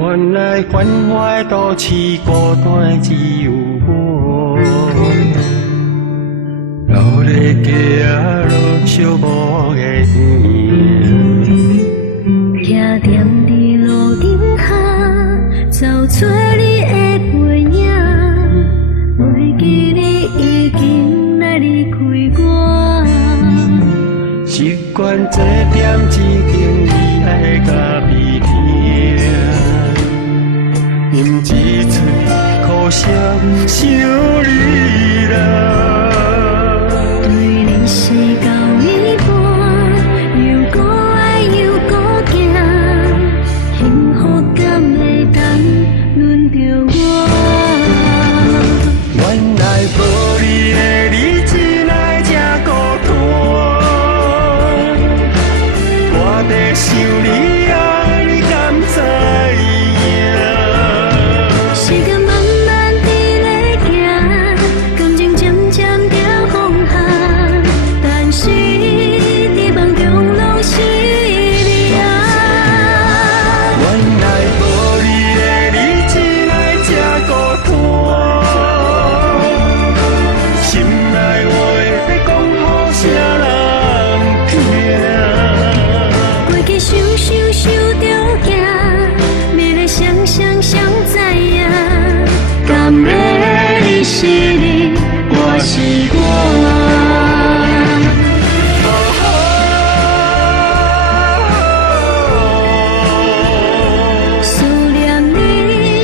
原来繁华都市孤单只有我，流咧街仔路寂寞的影，徛踮伫路顶下，找找你的背影，袂记你已经来离开我。习惯这点一经你爱甲味听，饮一嘴苦涩想你啦。对你是到一半，又搁爱又搁惊，幸福敢会当轮着我？原来无你的日子来这孤单，我在想你啊，你敢知影？时间慢慢伫咧行，感情渐渐着放下，但是伫梦中拢是你啊。原来无你的日子来这孤单，心内话要讲予啥人听？过去想想想着行，未来想想想知影，敢会你是你，我是我。思念你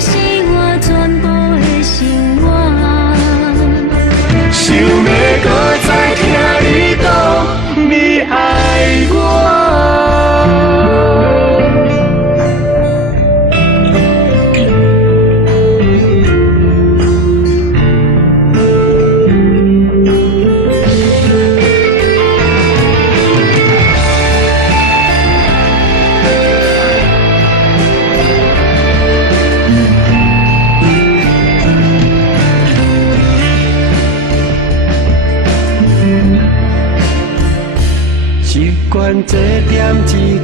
是我全部的生活，想要搁再听你讲，你爱我。习惯这点一